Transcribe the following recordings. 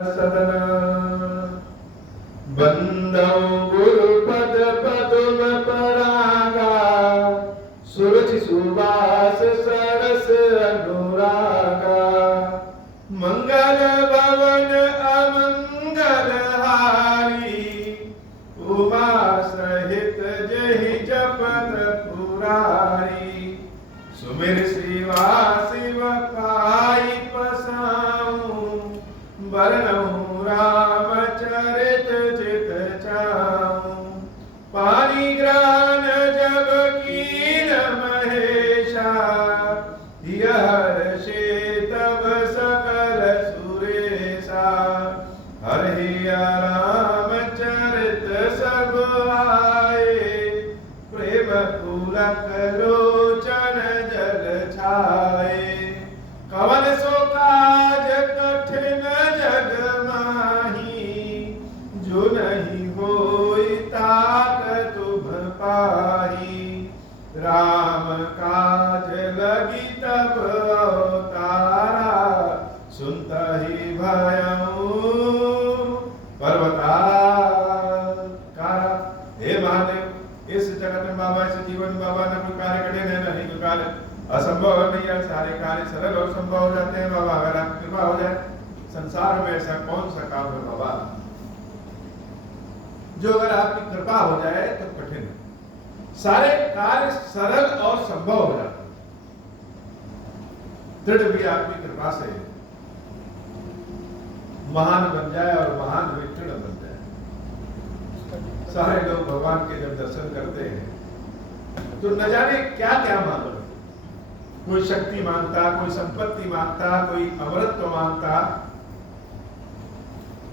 सदना बंदौ गुरुपद पदुम परागा सुरुचि सुबास सरस अनुरागा मंगल भवन अमंगल हारी उमा सहित जहि जपत पुरारी सुमिर शिवा शिव पाई पसाऊं बरनऊं रामचरित चित चाऊं पानी ग्रहण जब कीन महेशा हर्षे तब सकल सुरेशा हरि रामचरित सब आए प्रेम पुलक लोचन जल छाए कवन सो काज कठिन जग माही जो नहीं होई तात तुम पाही राम काज लगी तब अवतारा सुनता ही भयऊ पर्वताकारा। हे महादेव इस जगत में बाबा इस जीवन में बाबा ने कोई कार्य कठिन है नहीं कोई कार्य असंभव नहीं है, सारे कार्य सरल और संभव हो जाते हैं बाबा अगर आपकी कृपा हो जाए। संसार में ऐसा कौन सा काम है बाबा जो अगर आपकी कृपा हो जाए तो कठिन है, सारे कार्य सरल और संभव हो जाते हैं। दृढ़ भी आपकी कृपा से महान बन जाए और महान भी दृढ़ बन जाए। सारे लोग भगवान के जब दर्शन करते हैं तो न जाने क्या क्या मांगते, कोई शक्ति मांगता, कोई संपत्ति मांगता, कोई अमरत्व मांगता,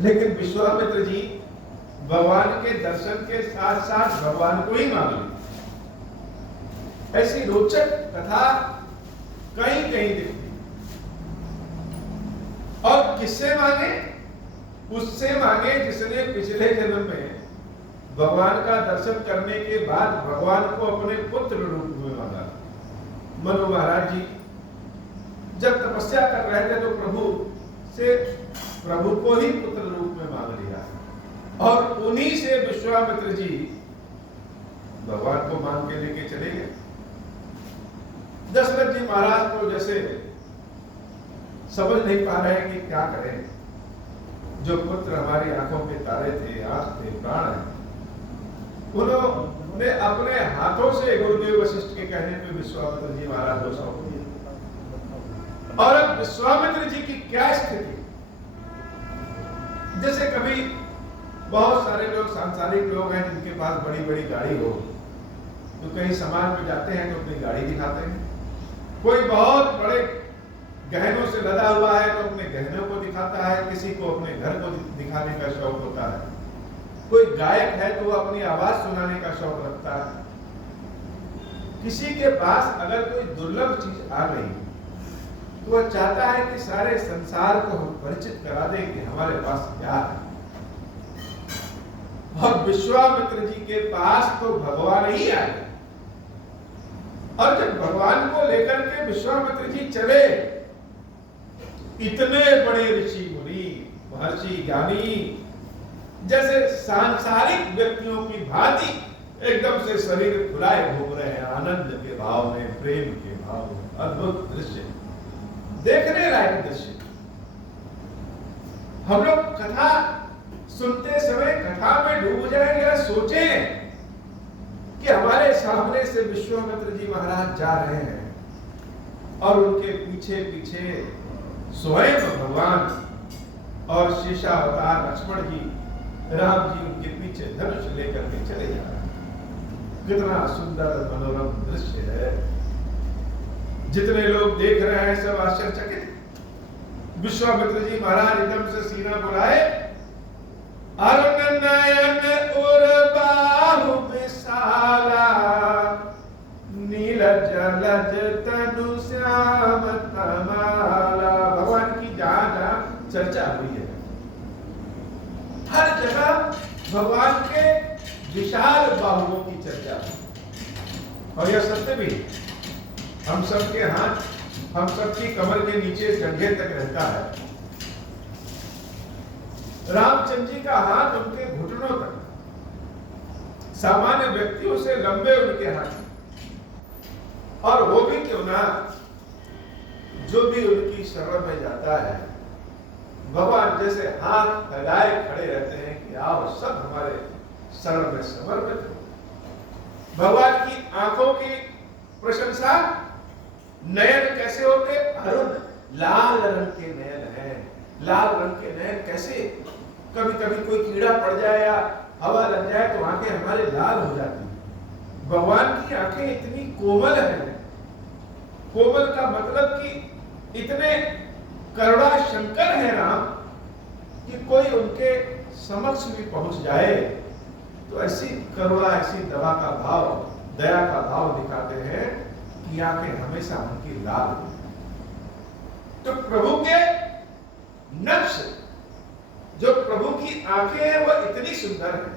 लेकिन विश्वामित्र जी भगवान के दर्शन के साथ साथ भगवान को ही मांग ली। ऐसी रोचक कथा कहीं कहीं दिखती। और किससे मांगे? उससे मांगे जिसने पिछले जन्म में भगवान का दर्शन करने के बाद भगवान को अपने पुत्र रूप में मांगा। मनु महाराज जी जब तपस्या कर रहे थे तो प्रभु को ही पुत्र रूप में मांग लिया और उन्हीं से विश्वामित्र जी भगवान को मांग के लेके चले गए। दशरथ जी महाराज को जैसे समझ नहीं पा रहे कि क्या करें, जो पुत्र हमारी आंखों के तारे थे, आंख थे, प्राण है, उन्होंने अपने हाथों से गुरुदेव वशिष्ठ के कहने पे विश्वामित्र जी महाराज को सौंप दिया। और अब विश्वामित्र जी की क्या स्थिति, जैसे कभी बहुत सारे लोग सांसारिक लोग हैं जिनके पास बड़ी बड़ी गाड़ी हो तो कहीं समाज में जाते हैं तो अपनी गाड़ी दिखाते हैं, कोई बहुत बड़े गहनों से लदा हुआ है तो अपने गहनों को दिखाता है, किसी को अपने घर को दिखाने का शौक होता है, कोई गायक है तो वो अपनी आवाज सुनाने का शौक रखता है, किसी के पास अगर कोई दुर्लभ चीज आ गई तो वह चाहता है कि सारे संसार को हम परिचित करा दें कि हमारे पास क्या है। और विश्वामित्र जी के पास तो भगवान ही आए और जब भगवान को लेकर के विश्वामित्र जी चले, इतने बड़े ऋषि मुनि महर्षि ज्ञानी जैसे सांसारिक व्यक्तियों की भांति एकदम से शरीर फुलाए घूम रहे हैं, आनंद के भाव में, प्रेम के भाव में। अद्भुत दृश्य, देखने लायक दृश्य। हम लोग कथा सुनते समय कथा में डूब जाएंगे या सोचें कि हमारे सामने से विश्वामित्र जी महाराज जा रहे हैं और उनके पीछे पीछे स्वयं भगवान और शेषावतार लक्ष्मण जी, राम जी उनके पीछे धनुष लेकर के चले जा रहे हैं। कितना सुंदर मनोरम दृश्य है, जितने लोग देख रहे हैं सब आश्चर्यचकित। विश्वामित्र जी महाराज एकदम से सीना बुलाए, अरुण नयन उर बाहु विशाला नील जलज तनु श्याम तमाला। भगवान की जहां जहां चर्चा हुई है, हर जगह भगवान के विशाल बाहुओं की चर्चा, और यह सत्य भी। हम सबके हाथ, हम सबकी कमर के नीचे जंघे तक रहता है। रामचंद्र जी का हाथ उनके घुटनों तक, सामान्य व्यक्तियों से लंबे उनके हाथ, और वो भी क्यों ना, जो भी उनकी शरण में जाता है भगवान जैसे हाथ फैलाए खड़े रहते हैं कि आओ सब हमारे शरण में समर्पित हो। भगवान की आंखों की प्रशंसा, नयन कैसे होते, अरुण लाल रंग के नयन है। लाल रंग के नयन कैसे, कभी कभी कोई कीड़ा पड़ जाए या हवा लग जाए तो आंखें हमारे लाल हो जाती हैं। भगवान की आंखें इतनी कोमल हैं। कोमल का मतलब कि इतने करुणा शंकर है राम कि कोई उनके समक्ष भी पहुंच जाए तो ऐसी करुणा, ऐसी दवा का भाव, दया का भाव दिखाते हैं कि आंखें हमेशा उनकी लाल। तो प्रभु के नक्श, जो प्रभु की आंखें हैं वो इतनी सुंदर है,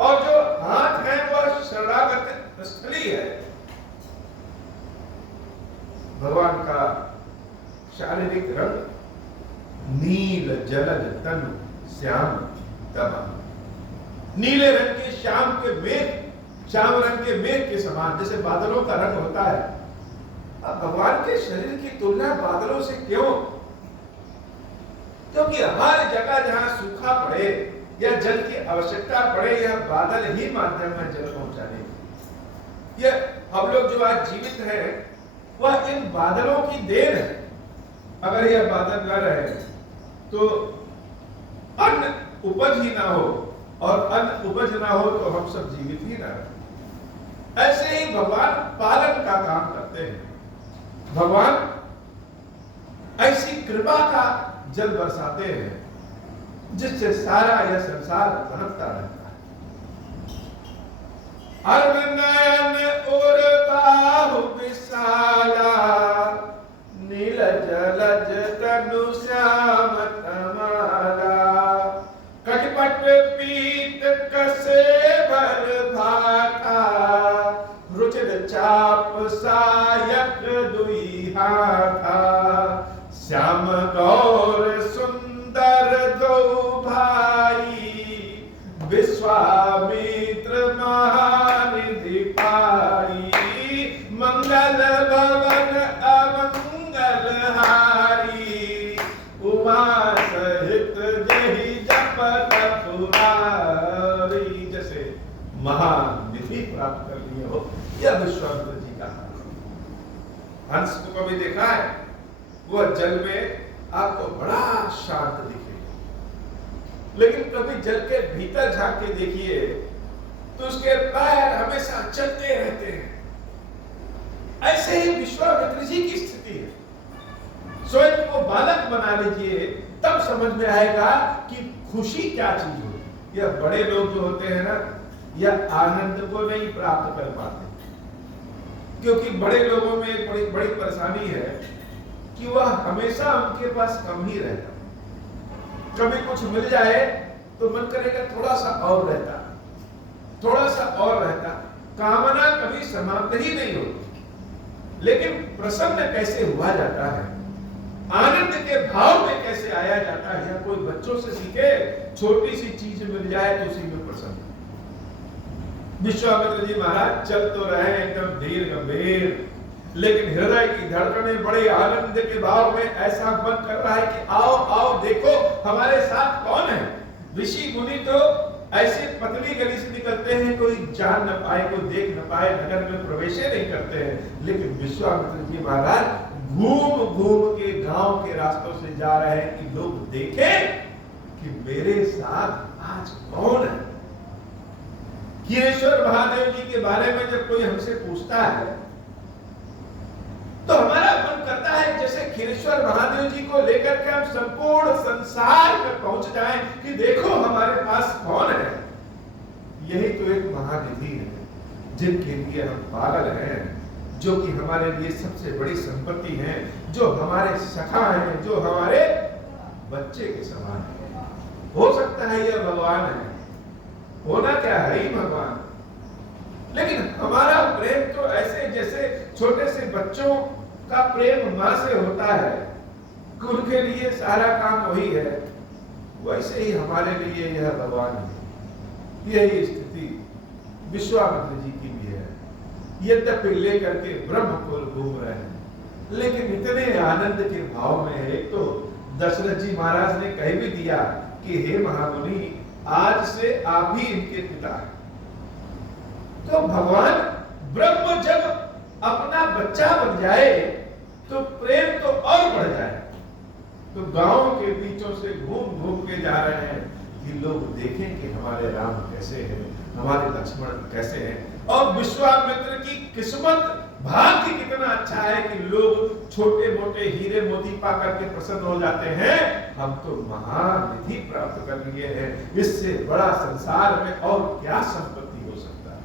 और जो हाथ है वो शरणागत स्थली है। भगवान का शारीरिक रंग नील जलज तनु श्याम तमा, नीले रंग के श्याम के मेघ, श्याम रंग के मेघ के समान, जैसे बादलों का रंग होता है। अब भगवान के शरीर की तुलना बादलों से क्यों? क्योंकि हर जगह जहां सूखा पड़े या जल की आवश्यकता पड़े, यह बादल ही माध्यम है जल पहुंचाने। ये हम लोग जो आज जीवित हैं वह इन बादलों की देन है। अगर यह बादल न रहे तो अन्न उपज ही ना हो, और अन्न उपज ना हो तो हम सब जीवित ही ना रहे। ऐसे ही भगवान पालन का काम करते हैं। भगवान ऐसी कृपा का जल बरसाते हैं जिससे सारा यह संसार बहकता रहता है। अरुण नयन उर बाहु विशाला, नील जलज तनु श्याम तमाला, कटपट पीत कसे भर भाटा, रुचिर चाप सायक दुई हाथा, श्याम गौर सुंदर दो भाई, विश्वामित्र महानिधि पाई, मंगल भवन अमंगल हारी, उमा सहित जहि जपत पुरारी। जैसे महानिधि प्राप्त कर लिए हो, यह विश्वामित्र जी का। हंस को कभी देखा है? वह जल में आपको बड़ा शांत दिखेगा, लेकिन कभी जल के भीतर झांक के देखिए तो उसके पैर हमेशा चलते रहते हैं। ऐसे ही विश्वामित्र जी की स्थिति है। स्वयं को बालक बना लीजिए, तब समझ में आएगा कि खुशी क्या चीज होती है। यह बड़े लोग जो होते हैं ना, यह आनंद को नहीं प्राप्त कर पाते, क्योंकि बड़े लोगों में एक बड़ी बड़ी परेशानी है कि वह हमेशा उनके पास कम ही रहता। कभी कुछ मिल जाए तो मन करेगा थोड़ा सा और रहता, थोड़ा सा और रहता। कामना कभी समाप्त ही नहीं होती। लेकिन प्रसन्न कैसे हुआ जाता है, आनंद के भाव में कैसे आया जाता है, कोई बच्चों से सीखे। छोटी सी चीज मिल जाए तो उसी में प्रसन्न। विश्वामित्र जी महाराज चल तो रहे एकदम धीर गंभीर, लेकिन हृदय की धड़कनें बड़े आनंद के भाव में ऐसा मन कर रहा है कि आओ आओ देखो हमारे साथ कौन है। ऋषि मुनि तो ऐसे पतली गली से निकलते हैं, कोई जान न पाए, कोई देख न पाए, नगर में प्रवेश नहीं करते हैं। लेकिन विश्वामित्र जी महाराज घूम घूम के गांव के रास्तों से जा रहे हैं कि लोग देखें कि मेरे साथ आज कौन है। खीरेश्वर महादेव जी के बारे में जब कोई हमसे पूछता है तो हमारा मन करता है जैसे खीरेश्वर महादेव जी को लेकर के हम संपूर्ण संसार में पहुंच जाएं कि देखो हमारे पास कौन है। यही तो एक महानिधि है जिनके लिए हम पागल हैं, जो कि हमारे लिए सबसे बड़ी संपत्ति है, जो हमारे सखा हैं, जो हमारे बच्चे के समान है। हो सकता है यह भगवान है, होना क्या है ही भगवान, लेकिन हमारा प्रेम तो ऐसे जैसे छोटे से बच्चों का प्रेम मां से होता है, उनके लिए सारा काम वही है। वैसे ही हमारे लिए यह भगवान है। यही स्थिति विश्वामित्र जी की भी है। यद्यपि लेकर के ब्रह्म को घूम रहे हैं, लेकिन इतने आनंद के भाव में है। तो दशरथ जी महाराज ने कह भी दिया कि हे महामुनि, आज से आप ही इनके पिता हैं। तो भगवान ब्रह्म जब अपना बच्चा बन जाए तो प्रेम तो और बढ़ जाए। तो गांव के बीचों से घूम घूम के जा रहे हैं कि लोग देखें कि हमारे राम कैसे हैं, हमारे लक्ष्मण कैसे हैं। और विश्वामित्र की किस्मत, भाग्य कितना अच्छा है कि लोग छोटे मोटे हीरे मोती पा करके प्रसन्न हो जाते हैं। हम तो महानिधि प्राप्त कर लिए हैं, इससे बड़ा संसार में और क्या संपत्ति हो सकता है।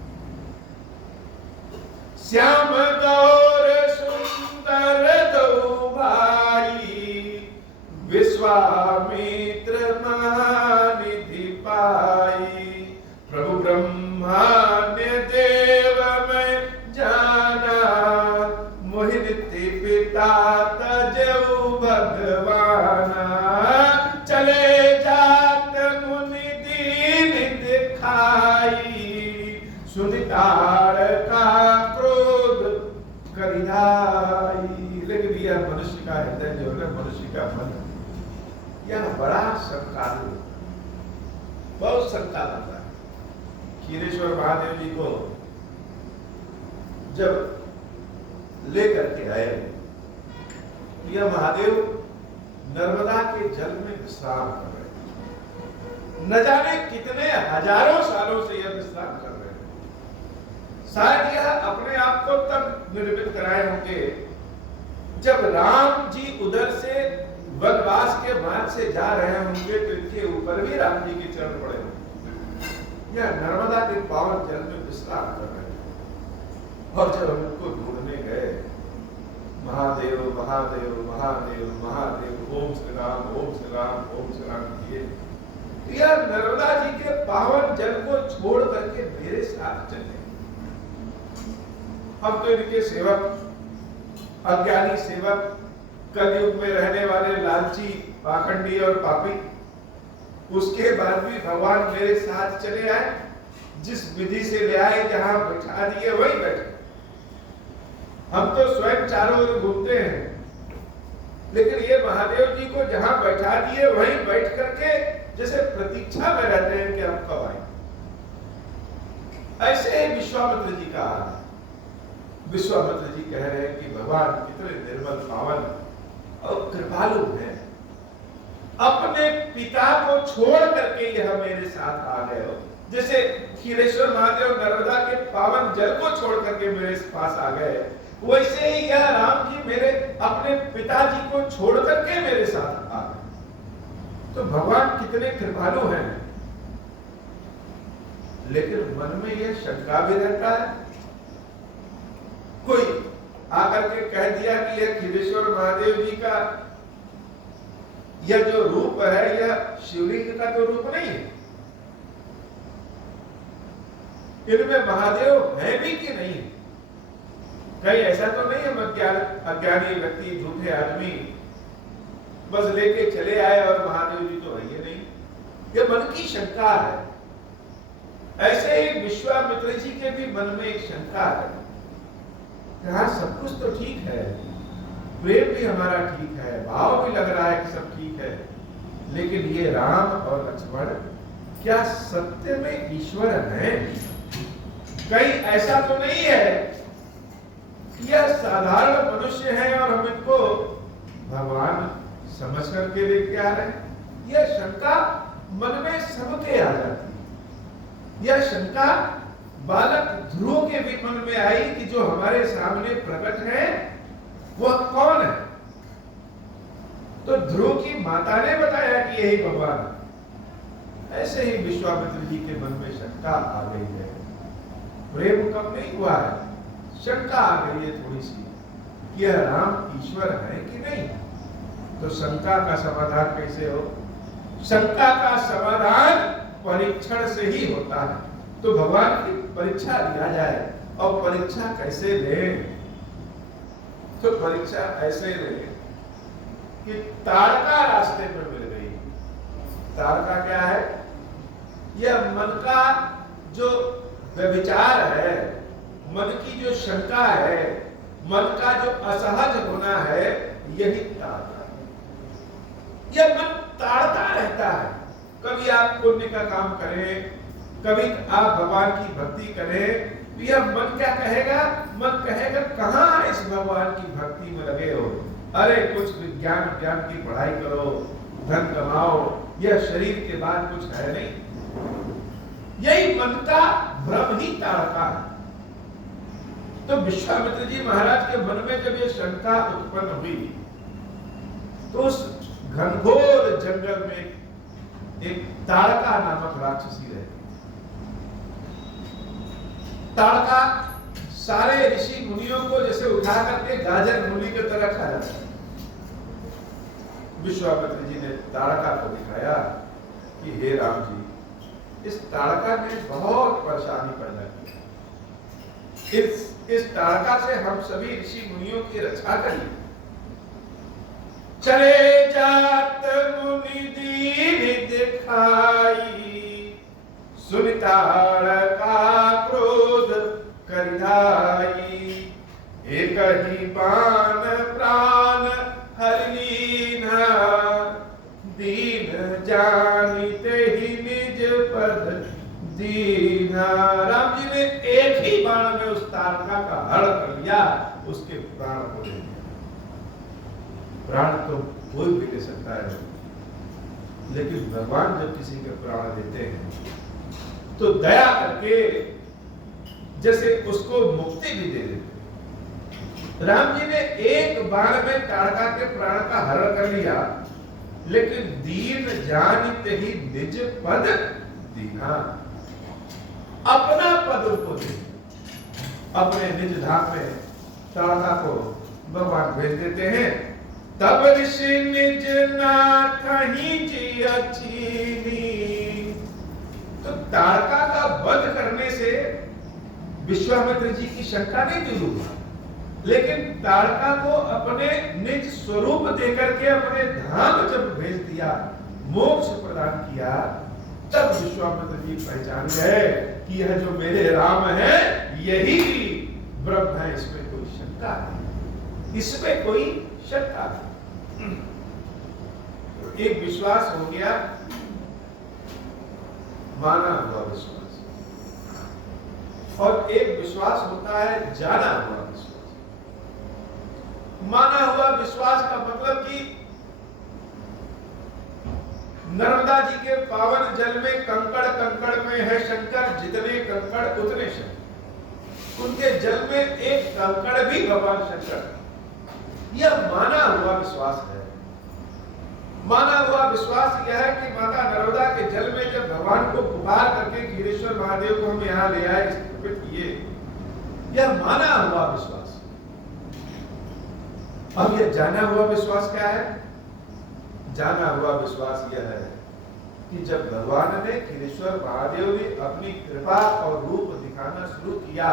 श्याम गौर सुंदर दो भाई, विश्वामित्र महानिधि पाई। प्रभु ब्रह्मा ने देव में जाना, मोहिनी पिता तजऊ भगवाना। चले जात मुनि दीन दिखाई, सुनितार का क्रोध करिधाई। लेकिन यह मनुष्य का हृदय जो है, मनुष्य का मन, यह बड़ा शंकालु, बहुत शंका लाता है। क्षीरेश्वर महादेव जी को जब लेकर के आए, यह महादेव नर्मदा के जल में विश्राम कर रहे हैं। न जाने कितने हजारों सालों से यह विश्राम कर रहे हैं। शायद यह अपने आप को तब निर्मित कराए होंगे जब राम जी उधर से वनवास के मार्ग से जा रहे होंगे, तो इनके ऊपर भी राम जी के चरण पड़े होंगे। यह नर्मदा के पावन जल में विश्राम कर रहे हैं। और जब हम उनको ढूंढने गए, महादेव महादेव महादेव महादेव, ओम श्री राम ओम श्री राम ओम श्री राम किए, तो यह नर्मदा जी के पावन जल को छोड़ करके मेरे साथ चले। अब तो इनके सेवक, अज्ञानी सेवक, कलयुग में रहने वाले लालची, पाखंडी और पापी, उसके बाद भी भगवान मेरे साथ चले आए। जिस विधि से ले आए, जहां बैठा दिए वहीं बैठे। हम तो स्वयं चारों ओर घूमते हैं, लेकिन ये महादेव जी को जहां बैठा दिए वहीं बैठ करके जैसे प्रतीक्षा में रहते हैं कि हम कब आए। ऐसे ही विश्वामित्र जी का हाल है। विश्वामित्र जी कह रहे हैं कि भगवान कितने निर्मल, पावन और कृपालु हैं। अपने पिता को छोड़ करके यह मेरे साथ आ गए हो। जैसे क्षीरेश्वर महादेव नर्मदा के पावन जल को छोड़ करके मेरे पास आ गए, वैसे ही यह राम जी मेरे अपने पिताजी को छोड़ करके मेरे साथ आ गए। तो भगवान कितने कृपालु हैं। लेकिन मन में यह शंका भी रहता है। कोई आकर के कह दिया कि यह क्षीरेश्वर महादेव जी का यह जो रूप है, यह शिवलिंग का तो रूप नहीं है। इनमें महादेव है भी कि नहीं? कहीं ऐसा तो नहीं है अज्ञानी व्यक्ति, झूठे आदमी बस लेके चले आए और महादेव जी तो है ये नहीं। यह मन की शंका है। ऐसे ही विश्वामित्र जी के भी मन में एक शंका है। हाँ, सब कुछ तो ठीक है, प्रेम भी हमारा ठीक है, भाव भी लग रहा है कि सब ठीक है, लेकिन ये राम और लक्ष्मण क्या सत्य में ईश्वर हैं? कहीं ऐसा तो नहीं है कि यह साधारण मनुष्य हैं और हम इनको भगवान समझ करके लेके आ रहे हैं? यह शंका मन में सबके आ जाती है। यह शंका बालक ध्रुव के भी मन में आई कि जो हमारे सामने प्रकट है वह कौन है? तो ध्रुव की माता ने बताया कि यही भगवान है। ऐसे ही विश्वामित्र जी के मन में शंका आ गई है। प्रेम कम नहीं हुआ है, शंका आ गई है थोड़ी सी कि यह राम ईश्वर है कि नहीं। तो शंका का समाधान कैसे हो? शंका का समाधान परीक्षण से ही होता है। तो भगवान की परीक्षा लिया जाए, और परीक्षा कैसे ले? तो परीक्षा ऐसे ले कि ताड़का रास्ते पर मिल गई। ताड़का क्या है? यह मन का जो व्यभिचार है, मन की जो शंका है, मन का जो असहज होना है, यही ताड़का है। यह मन ताड़ता रहता है। कभी आप पुण्य का काम करें, कभी आप भगवान की भक्ति करें, तो यह मन क्या कहेगा? मन कहेगा कहां इस भगवान की भक्ति में लगे हो? अरे कुछ विज्ञान की पढ़ाई करो, धन कमाओ, यह शरीर के बाद कुछ है नहीं। यही मन का भ्रम ही ताड़का है। तो विश्वामित्र जी महाराज के मन में जब यह शंका उत्पन्न हुई, तो उस घनघोर जंगल में एक ताड़का नामक राक्षसी रहती। ताड़का सारे ऋषि मुनियों को जैसे उठा करके गाजर मूली की तरह खा जाता है। विश्वामित्र जी ने ताड़का को दिखाया कि हे राम जी, इस ताड़का ने बहुत परेशानी पैदा की। इस ताड़का से हम सभी ऋषि मुनियों की रक्षा करिए। चले जात मुनि दीन दिखाई, सुन ताड़का क्रोध करिधाई, एक ही बाण प्राण हरिलीना, दीन जानिते ही निज पद दीना। राम जी ने एक ही बाण में उस ताड़का का हरण कर लिया, उसके प्राण को ले लिया। प्राण तो कोई भी ले सकता है, लेकिन भगवान जब किसी के प्राण देते हैं तो दया करके जैसे उसको मुक्ति भी दे देते। राम जी ने एक बाण में ताड़का के प्राण का हरण कर लिया, लेकिन दीन जानते ही निज पद दीना, अपना पद उनको दे, अपने निज धाम में ताड़का को भगवान भेज देते हैं। तब ऋषि निज नाथ ही जी अच्छी। तो ताड़का का वध करने से विश्वामित्र जी की शंका नहीं दूर हुआ, लेकिन ताड़का को अपने निज स्वरूप देकर के अपने धाम जब भेज दिया, मोक्ष प्रदान किया, तब विश्वामित्र जी पहचान गए कि यह जो मेरे राम है यही ब्रह्म है, इसमें कोई शंका नहीं, इसमें कोई शंका नहीं। एक विश्वास हो गया, माना हुआ विश्वास, और एक विश्वास होता है जाना हुआ विश्वास। माना हुआ विश्वास का मतलब कि नर्मदा जी के पावन जल में कंकड़ कंकड़ में है शंकर, जितने कंकड़ उतने शंकर, उनके जल में एक कंकड़ भी भगवान शंकर। यह माना हुआ विश्वास है। माना हुआ विश्वास यह है कि माता नर्मदा के जल में जब भगवान को पुकार करके क्षीरेश्वर महादेव को हम यहाँ ले आए, स्थापित किए, यह माना हुआ विश्वास। अब यह जाना हुआ विश्वास क्या है? जाना हुआ विश्वास यह है कि जब भगवान ने क्षीरेश्वर महादेव ने अपनी कृपा और रूप दिखाना शुरू किया,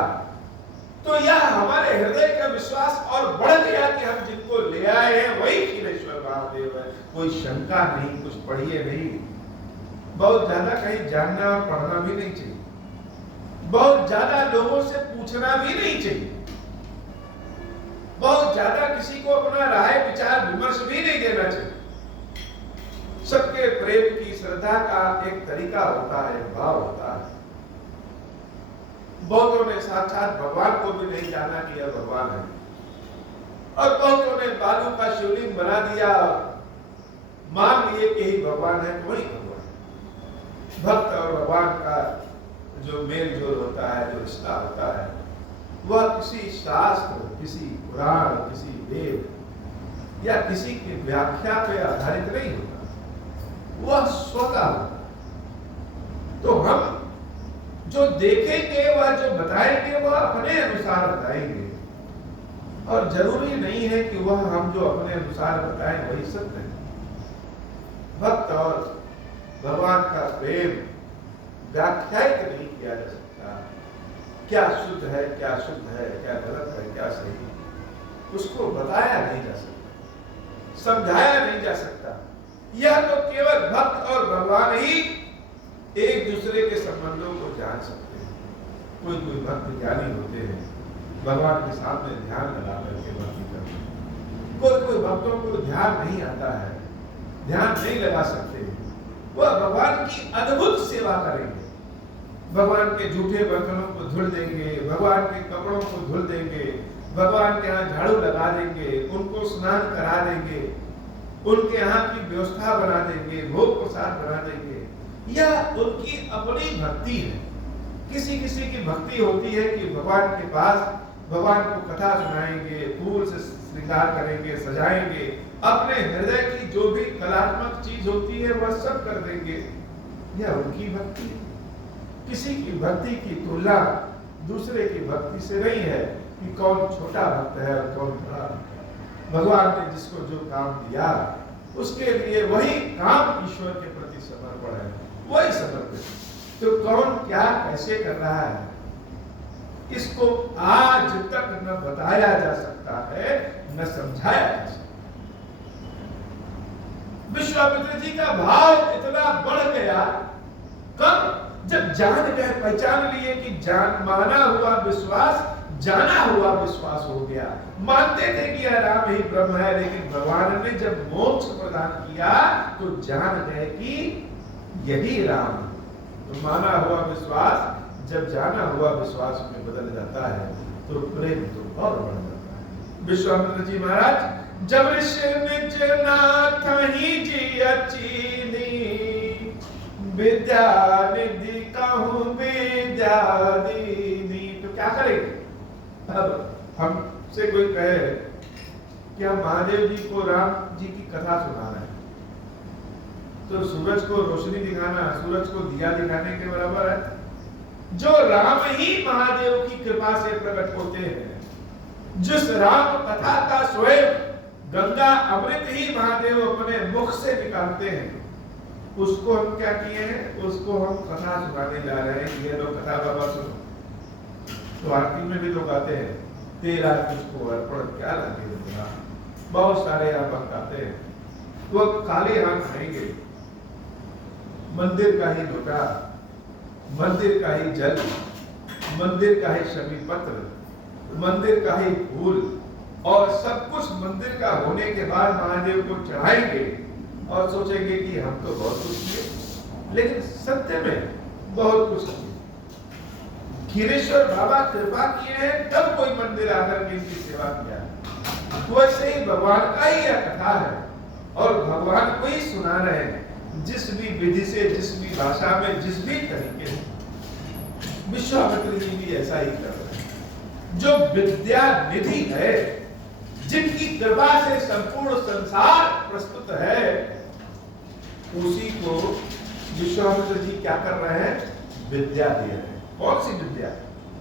तो यह हमारे हृदय का विश्वास और बढ़ गया कि हम जिनको ले आए हैं वही क्षीरेश्वर महादेव है। कोई शंका नहीं, कुछ पढ़िए नहीं, बहुत ज्यादा कहीं जानना और पढ़ना भी नहीं चाहिए, बहुत ज्यादा लोगों से पूछना भी नहीं चाहिए, बहुत ज्यादा किसी को अपना राय विचार विमर्श भी नहीं देना चाहिए। सबके प्रेम की श्रद्धा का एक तरीका होता है, भाव होता है। बहुतों ने साक्षात भगवान को भी नहीं जाना कि यह भगवान है, और बहुतों ने बालू का शिवलिंग बना दिया, मान लिए कि ही भगवान है, तो वही भगवान है। भक्त और भगवान का जो मेल जोल होता है, जो रिश्ता होता है, वह किसी शास्त्र, किसी पुराण, किसी वेद या किसी की व्याख्या पे आधारित नहीं होता, वह स्वतः होता। तो हम जो देखेंगे, वह जो बताएंगे, वह अपने अनुसार बताएंगे, और जरूरी नहीं है कि वह हम जो अपने अनुसार बताएं वही सत्य है। भक्त और भगवान का प्रेम व्याख्यायित नहीं किया जा सकता। क्या शुद्ध है, क्या शुद्ध है, क्या गलत है, क्या सही, उसको बताया नहीं जा सकता, समझाया नहीं जा सकता। यह तो केवल भक्त और भगवान ही एक दूसरे के संबंधों को जान सकते हैं। कोई कोई भक्त ज्ञानी होते हैं, भगवान के सामने ध्यान लगा करके भक्ति करते हैं। कोई कोई भक्तों को ध्यान नहीं आता है, ध्यान नहीं लगा सकते, वह भगवान की अद्भुत सेवा करेंगे, भगवान के जूठे बर्तनों को धुल देंगे, भगवान के कपड़ों को धुल देंगे, भगवान के यहाँ झाड़ू लगा देंगे, उनको स्नान करा देंगे, उनके यहाँ की व्यवस्था बना देंगे, भोग प्रसाद बना देंगे। यह उनकी अपनी भक्ति है। किसी किसी की भक्ति होती है कि भगवान के पास भगवान को कथा सुनाएंगे, फूल से श्रृंगार करेंगे, सजाएंगे, अपने हृदय की जो भी कलात्मक चीज होती है वह सब कर देंगे। यह उनकी भक्ति है। किसी की भक्ति की तुलना दूसरे की भक्ति से नहीं है कि कौन छोटा भक्त है और कौन बड़ा। भगवान ने जिसको जो काम दिया उसके लिए वही काम ईश्वर के प्रति समर्पण है, वही समर्पित। तो कौन क्या कैसे कर रहा है इसको आज तक न बताया जा सकता है, न समझाया जा सकता। विश्वामित्र जी का भाव इतना बढ़ गया कब? जब जान गए, पहचान लिए कि माना हुआ विश्वास जाना हुआ विश्वास हो गया। मानते थे कि यह राम ही ब्रह्म है, लेकिन भगवान ने जब मोक्ष प्रदान किया तो जान गए कि यही राम। तो माना हुआ विश्वास जब जाना हुआ विश्वास में बदल जाता है तो प्रेम तो और बढ़ जाता है। विश्वामित्र जी महाराज जब ऋषि निज नाथ ही जी अचीनी, विद्या निधि कहूं विद्या दीनी। तो क्या करेंगे? अब हमसे कोई कहे कि हम महादेव जी को राम जी की कथा सुनाना है, तो सूरज को रोशनी दिखाना, सूरज को दिया दिखाने के बराबर है। जो राम ही महादेव की कृपा से प्रकट होते हैं, जिस राम कथा का स्वयं गंगा अमृत ही महादेव अपने मुख से निकालते हैं, उसको हम क्या किए हैं? उसको हम कथा सुनाने जा रहे हैं। ये लोग कथा बाबा सुनो, तो आरती में भी लोग आते हैं, तेरा तुझको अर्पण क्या लगे देना। बहुत सारे यहाँ भक्त आते हैं, वो खाली हाथ खाएंगे, मंदिर का ही लोटा, मंदिर का ही जल, मंदिर का ही शमी पत्र, मंदिर का ही फूल, और सब कुछ मंदिर का होने के बाद महादेव को चढ़ाएंगे और सोचेंगे कि हम तो बहुत कुछ किए, लेकिन सत्य में बहुत कुछ किए। खीरेश्वर बाबा कृपा किए हैं तब कोई मंदिर आकर के इनकी सेवा किया। वैसे ही भगवान का ही यह कथा है और भगवान को ही सुना रहे हैं, जिस भी विधि से, जिस भी भाषा में, जिस भी तरीके से। विश्वामित्र जी भी ऐसा ही कर रहे हैं। जो विद्या निधि है, जिनकी कृपा से संपूर्ण संसार प्रस्तुत है, उसी को विश्वामित्र जी क्या कर रहे हैं? विद्या दे रहे हैं। कौन सी विद्या?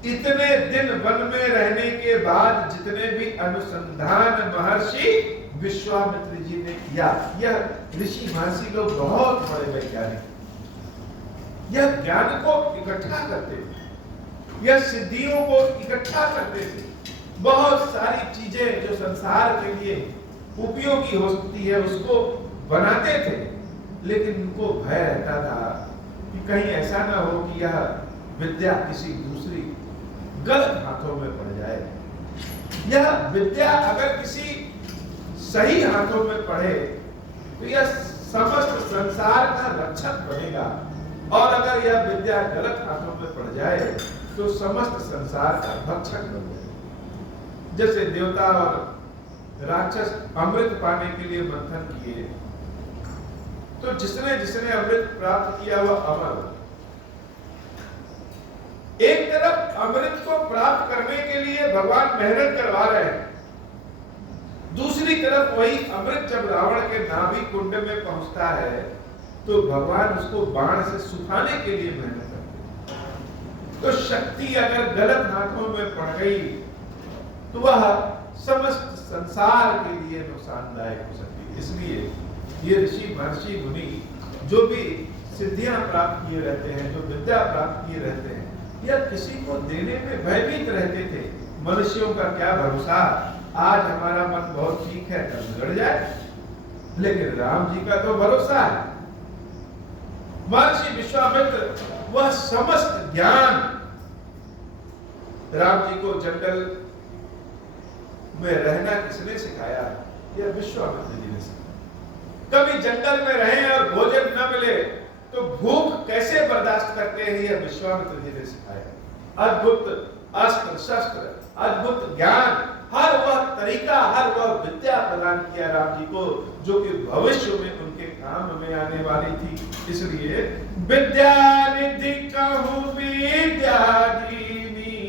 इतने दिन वन में रहने के बाद जितने भी अनुसंधान महर्षि विश्वामित्र जी ने किया, यह ऋषि महर्षि लोग बहुत बड़े वैज्ञानिक, यह ज्ञान को इकट्ठा करते थे, यह सिद्धियों को इकट्ठा करते थे। बहुत सारी चीजें जो संसार के लिए उपयोगी हो सकती है उसको बनाते थे, लेकिन उनको भय रहता था कि कहीं ऐसा ना हो कि यह विद्या किसी दूसरी गलत हाथों में पड़ जाए। यह विद्या अगर किसी सही हाथों में पड़े तो यह समस्त संसार का रक्षक बनेगा, और अगर यह विद्या गलत हाथों में पड़ जाए तो समस्त संसार का भक्षक बन जाए। जैसे देवता और राक्षस अमृत पाने के लिए मंथन किए, तो जिसने जिसने अमृत प्राप्त किया वह अमर। एक तरफ अमृत को प्राप्त करने के लिए भगवान मेहनत करवा रहे हैं, दूसरी तरफ वही अमृत जब रावण के नाभि कुंड में पहुंचता है तो भगवान उसको बाण से सुखाने के लिए मेहनत करते हैं। तो शक्ति अगर गलत हाथों में पड़ गई तो वह समस्त संसार के लिए नुकसानदायक हो सकती है। इसलिए ये ऋषि महर्षि मुनि जो भी सिद्धियां प्राप्त किए रहते हैं, जो विद्या प्राप्त किए रहते हैं, यह किसी को देने में भयभीत रहते थे। मनुष्यों का क्या भरोसा, आज हमारा मन बहुत ठीक है, कल बिगड़ जाए। लेकिन राम जी का तो भरोसा है। महर्षि विश्वामित्र वह समस्त ज्ञान राम जी को जंगल में रहना किसने सिखाया? यह विश्वामित्र जी ने सिखाया। कभी जंगल में रहें और भोजन न मिले तो भूख कैसे बर्दाश्त करते हैं, यह विश्वामित्र जी ने सिखाया। अद्भुत अस्त्र शस्त्र, अद्भुत ज्ञान, हर वह तरीका, हर वह विद्या प्रदान किया राम जी को जो कि भविष्य में उनके काम में आने वाली थी। इसलिए विद्या निधि कहूं विद्या दीनी,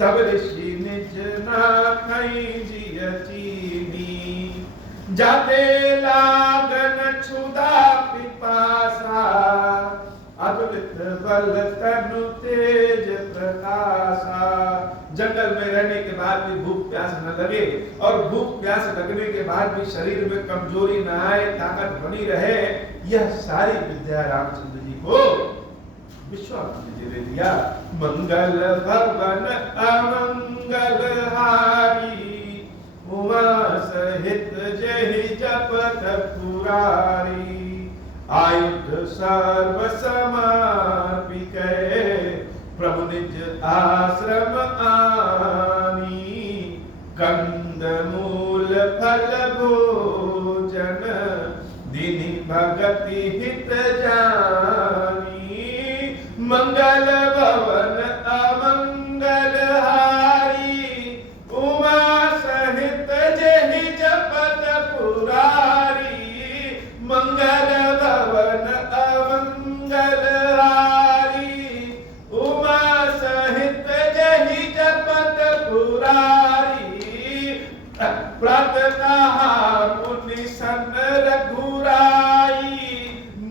तब ऋषि निज ना खई जिय चीनी, जाते लागन क्षुधा पिपासा, अतुलित बल तनु तेज प्रकाशा। जंगल में रहने के बाद भी भूख प्यास न लगे और भूख प्यास लगने के बाद भी शरीर में कमजोरी न आए, ताकत बनी रहे, यह सारी विद्या रामचंद्र जी को विश्वामित्र जी ने दिया। मंगल भवन अमंगल हारी, उमा सहित जहि जपत पुरारी, आयुध सर्व समर्पिकै, प्रभु निज आश्रम आनी, कंद मूल फल भोजन, दीनि भगति हित जानी, मंगल भवन अमंगल हारी, उमा सहित जहि जपत पुरारी, मंगल भवन अमंगल हारी, उमा सहित जहि जपत पुरारी, प्रातः मुनि सन रघुराई,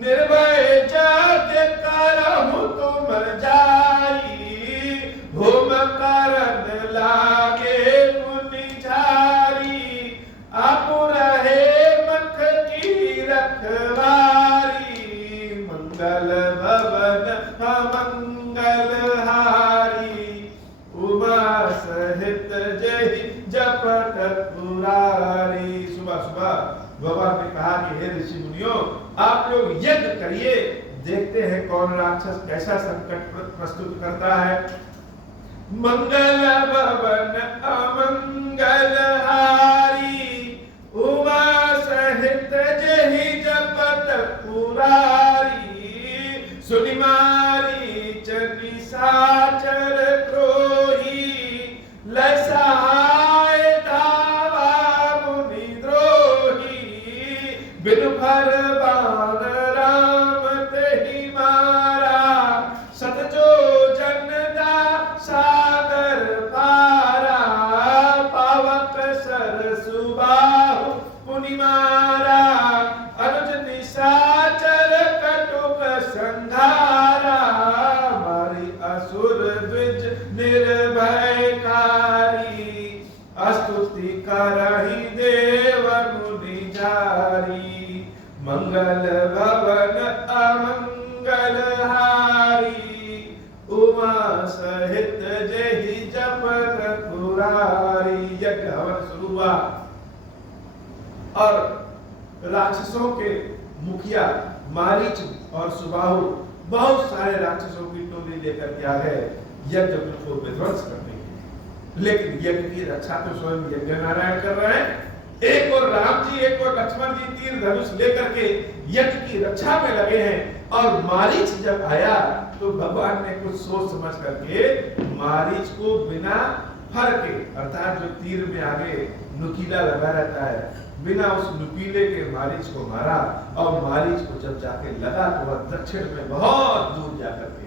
निर्भय जग करहु तुम जाई, होम करन लागे मुनि झारी, आपु रहे मख की रखवारी, मंगल भवन अमंगल हारी, उमा सहित जहि जपत पुरारी। सुबह सुबह भगवान ने कहा कि हे ऋषि मुनियों, आप लोग यज्ञ करिए, देखते हैं कौन राक्षस कैसा संकट प्रस्तुत करता है। मंगल भवन अमंगल हारी, उमा सहित जहि जपत पुरारी, सुनि मारीच निशाचर द्रोही, लय सहाय धावा मुनि द्रोही, बिनु भर बाण राम तेहि मारा, सतजो जन दा सागर पारा, पावक सर सुबाहु पुनि मारा, अनुज निशाचर कटुक संधारा, मारी असुर द्विज निर्भयकारी, स्तुति करहि देव मुनि जारी, मंगल भवन अमंगल हारी, उमा सहित जहि जपत पुरारी। यज्ञ हवन शुरू हुआ और राक्षसों के मुखिया मारीच और सुबाहु बहुत सारे राक्षसों की टोली लेकर के आ गए यज्ञ को विध्वंस करने के। लेकिन यज्ञ की रक्षा तो स्वयं यज्ञ नारायण कर रहे हैं। एक और राम जी, एक और लक्ष्मण जी तीर धनुष लेकर के यज्ञ की रक्षा में लगे हैं। और मारीच जब आया तो भगवान ने कुछ सोच समझ करके मारीच को बिना फर के, अर्थात जो तीर में आगे नुकीला लगा रहता है, बिना उस नुकीले के मारीच को मारा। और मारीच को जब जाके लगा तो वह दक्षिण में बहुत दूर जाकर के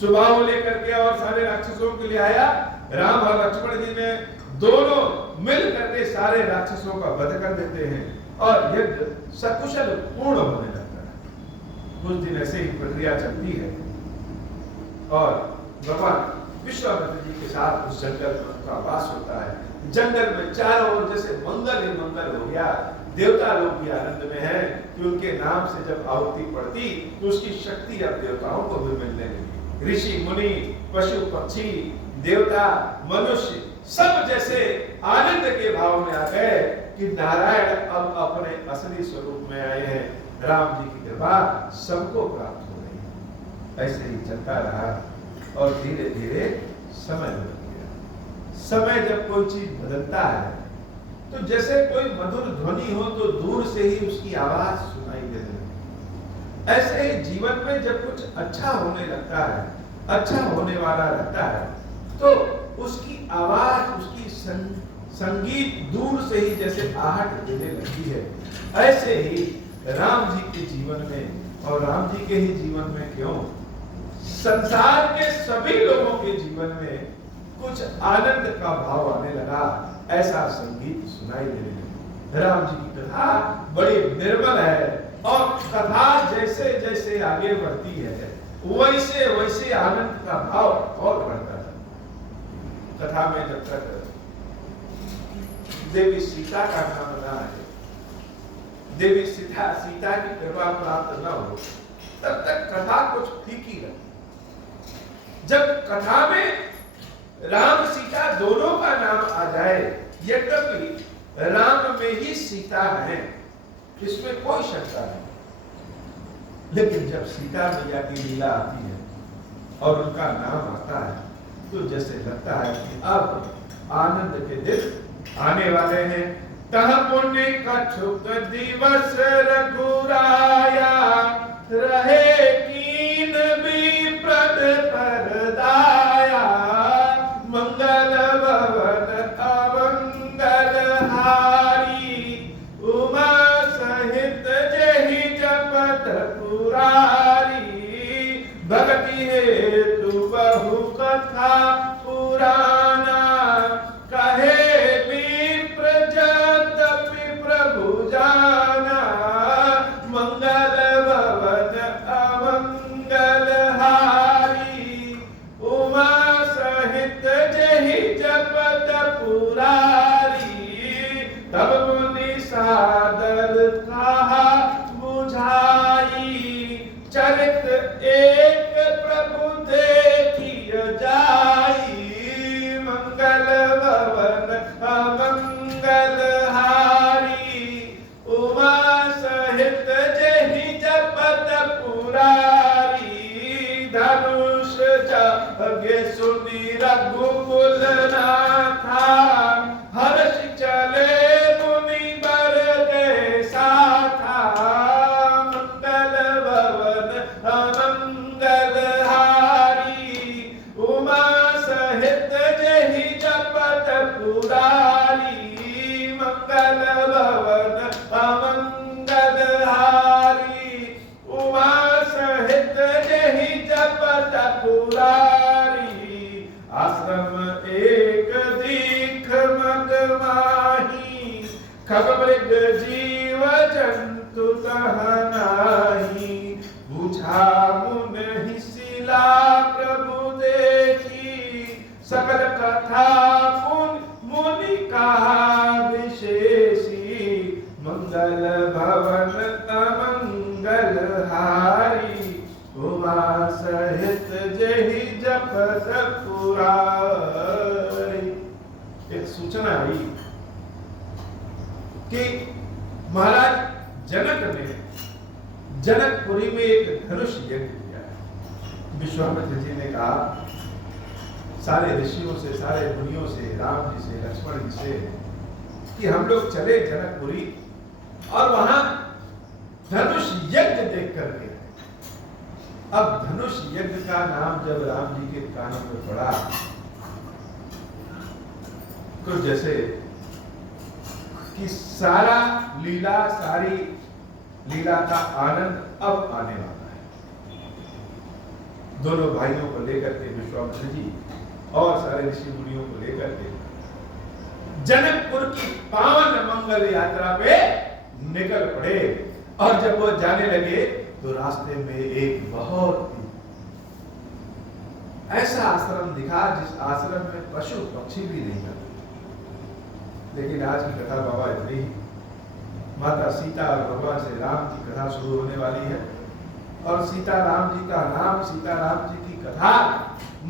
सुबाहु लेकर के और सारे राक्षसों के लिए आया। राम और लक्ष्मण जी ने दोनों मिल करके सारे राक्षसों का वध कर देते हैं और यज्ञ सकुशल पूर्ण होने लगता है। कुछ दिन ऐसे ही प्रक्रिया चलती है और भगवान विश्वामित्र जी के साथ उस जंगल में उनका वास होता है। जंगल में चारों ओर जैसे मंगल ही मंगल हो गया। देवता लोग भी आनंद में हैं कि उनके नाम से जब आहुति पड़ती तो उसकी शक्ति अब देवताओं को भी मिलने लगी। ऋषि मुनि, पशु पक्षी, देवता, मनुष्य सब जैसे आनंद के भाव में आ गए कि नारायण अब अपने असली स्वरूप में आए हैं, राम जी की कृपा सबको प्राप्त हो गई। ऐसे ही चलता रहा और धीरे धीरे समय बदल गया। समय जब कोई चीज बदलता है तो जैसे कोई मधुर ध्वनि हो तो दूर से ही उसकी आवाज सुनाई देने लगती। ऐसे ही जीवन में जब कुछ अच्छा होने लगता है, अच्छा होने वाला रहता है, तो उसकी आवाज, उसकी संगीत दूर से ही जैसे आहट देने लगती है। ऐसे ही राम जी के जीवन में और राम जी के ही जीवन में क्यों, संसार के सभी लोगों के जीवन में कुछ आनंद का भाव आने लगा, ऐसा संगीत सुनाई देने लगा। राम जी की कथा बड़ी निर्मल है और कथा जैसे जैसे आगे बढ़ती है वैसे वैसे आनंद का भाव और बढ़ता है। कथा में जब तक देवी सीता का नाम ना आए, देवी सीता की कृपा प्राप्त न हो, तब तक कथा कुछ फीकी लगती। जब कथा में राम सीता दोनों का नाम आ जाए, यद्यपि राम में ही सीता है, इसमें कोई शंका नहीं, लेकिन जब सीता मैया की लीला आती है और उनका नाम आता है तो जैसे लगता है कि अब आनंद के दिन आने वाले हैं। तह पुण्य कछुक दिवस रघुराया, रहे कीन विप्रद परदाया, मंगल भवन अमंगल हारी, उमा सहित जेहि जपत पुरारी, भक्ति हेतु बहु कथा पुराना, कहे विप्र जद्यपि प्रभु जाना, मंगल भवन अमंगल हारी, उमा सहित जेहि जपत पुरारी, तब मुनि सादर कहा बुझाई, चरित एक प्रभु देखिय जाई, मंगल भवन अमंगल हारी, उमा सहित जेहि जपत पुरारी, धनुष जगे सुनि रघुकुल नाथा, हर्ष चले मुनि बर गए साथा, मंगल भवन अमंगल हारी, उमा सहित जेहि जपत पुरारी, मंगल भवन अमंगल हारी, उमा सहित जेहि जपत पुरारी, आश्रम एक दीख मग माही, खग मृग जीव जंतु तह नाही, बुझा मुनि शिला प्रभु देखी, सकल कथा मुनि कहा विशेषी, मंगल भवन अमंगल हारी, उमा सहित जेहि जपत पुरारी। एक सूचना आई कि महाराज जनक ने जनकपुरी में एक धनुष यज्ञ किया है। विश्वामित्र जी ने कहा सारे ऋषियों से, सारे मुनियों से, राम जी से, लक्ष्मण जी से कि हम लोग चले जनकपुरी और वहां धनुष यज्ञ देख करके। अब धनुष यज्ञ का नाम जब राम जी के कानों में पड़ा तो जैसे कि सारी लीला का आनंद अब आने वाला है। दोनों भाइयों को लेकर के विश्वामित्र जी और सारे ऋषि मुनियों को लेकर के जनकपुर की पावन मंगल यात्रा पे निकल पड़े। और जब वो जाने लगे तो रास्ते में एक बहुत ऐसा आश्रम दिखा जिस आश्रम में पशु पक्षी भी नहीं था। लेकिन आज की कथा बाबा इतनी ही। माता सीता और भगवान से राम की कथा शुरू होने वाली है और सीता राम जी का नाम, सीता राम जी की कथा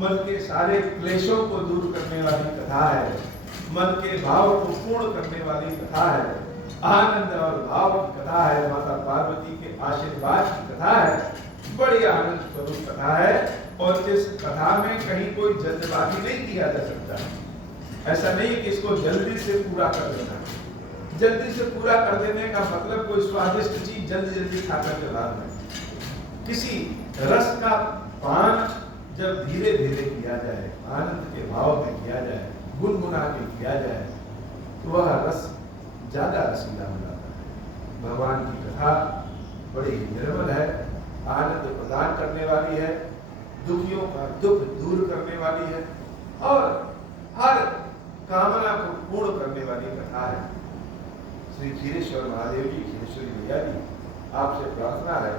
मन के सारे क्लेशों को दूर करने वाली कथा है, मन के भाव को पूर्ण करने वाली कथा है। आनंद और भाव की कथा है, माता पार्वती के आशीर्वाद की कथा है, बड़ी आनंद स्वरूप कथा है। और इस कथा में कहीं कोई जल्दबाजी नहीं किया जा सकता। ऐसा नहीं कि इसको जल्दी से पूरा कर देना। जल्दी से पूरा कर देने का मतलब कोई स्वादिष्ट चीज जल्दी जल्दी खाकर चला देना। किसी रस का पान जब धीरे धीरे किया जाए, आनंद के भाव में किया जाए, गुनगुना के किया जाए, तो वह रस ज्यादा रसीला हो जाता है। भगवान की कथा बड़ी निर्मल है, आनंद प्रदान करने वाली है, दुखियों का दुख दूर करने वाली है और हर कामना को पूर्ण करने वाली कथा है। श्री क्षीरेश्वर महादेव जी, क्षीरेश्वरी मैया जी, आपसे प्रार्थना है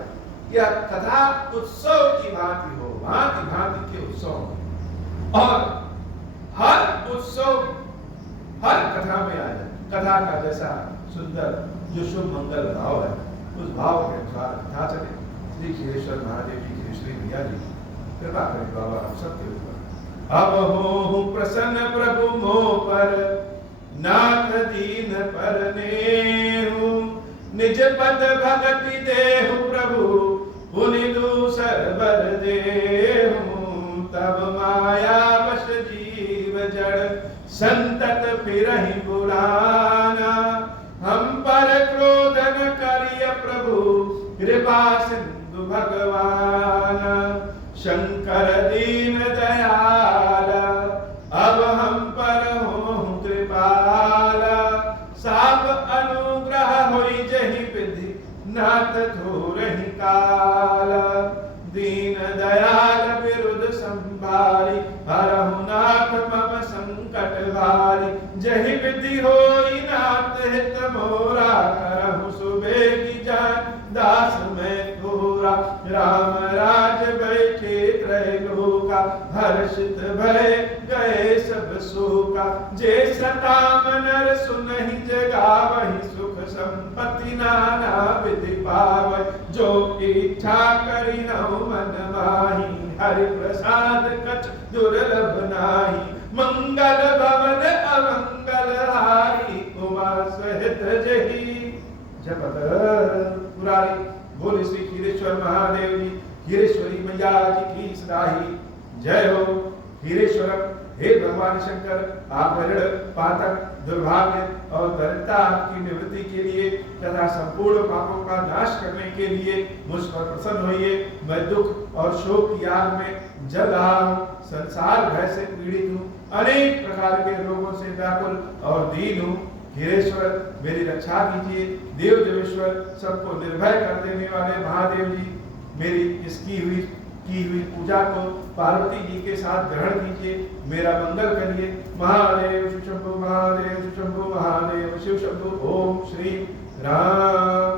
यह कथा उत्सव की भांति हो, भांति भांति के उत्सव, और हर उत्सव हर कथा में आ जाए। कथा का जैसा सुंदर जो शुभ मंगल भाव है, उस भाव के अनुसार कथा चले। श्री क्षीरेश्वर महादेव जी, क्षीरेश्वरी मैया जी, कृपा करें बाबा हम सबके ऊपर। अब हो प्रसन्न प्रभु मोह पर, नाथ दीन पर नेहु, निज पद भगति देहु प्रभु, पुनि दूसर बर देहु। तब माया वश जीव जड़, संतत फिरहि बुलाना, हम पर क्रोध न करिय प्रभु, कृपा सिंधु भगवान। शंकर दीन दयाल, अब हम पर हो कृपाल, साप अनुग्रह होई जहि विधि, नाथ थोरहि काल। दीन दयाल विरुद्ध संभारी, हरहु नाथ मम संकट भारी। जहि विधि होई नाथ हित मोरा, करहु सुबेगी जान दास में थोरा। राम राज बैठे त्रैलोका, हर्षित भय गए सब शोका। जे सताम नर सुनहि जगावहि, सुख संपत्ति नाना विधि पावै। जो इच्छा करि नौ मन माही, हरि प्रसाद कछ दुर्लभ नाही। मंगल भवन अमंगल हारी, उमा सहित जही जपत पुरारी। बोले श्री क्षीरेश्वर महादेव जी, क्षीरेश्वरी मैया जी की सदाही जय हो। क्षीरेश्वरम, हे भगवान शंकर, आप ऋण पातक दुर्भाग्य और दरिद्रता की निवृत्ति के लिए तथा संपूर्ण पापों का नाश करने के लिए मुझ पर प्रसन्न होइए। मैं दुख और शोक की आग में जल रहा हूँ, संसार भय से पीड़ित हूँ, अनेक प्रकार के रोगों से व्याकुल और दीन हूँ। क्षीरेश्वर, मेरी रक्षा कीजिए। देव देवेश्वर, सबको निर्भय कर देने वाले महादेव जी, मेरी इसकी हुई पूजा को पार्वती जी के साथ ग्रहण कीजिए, मेरा मंगल करिए। महादेव शिव शंभु, महादेव शिव शंभु, महादेव शिव शंभु। ओम श्री राम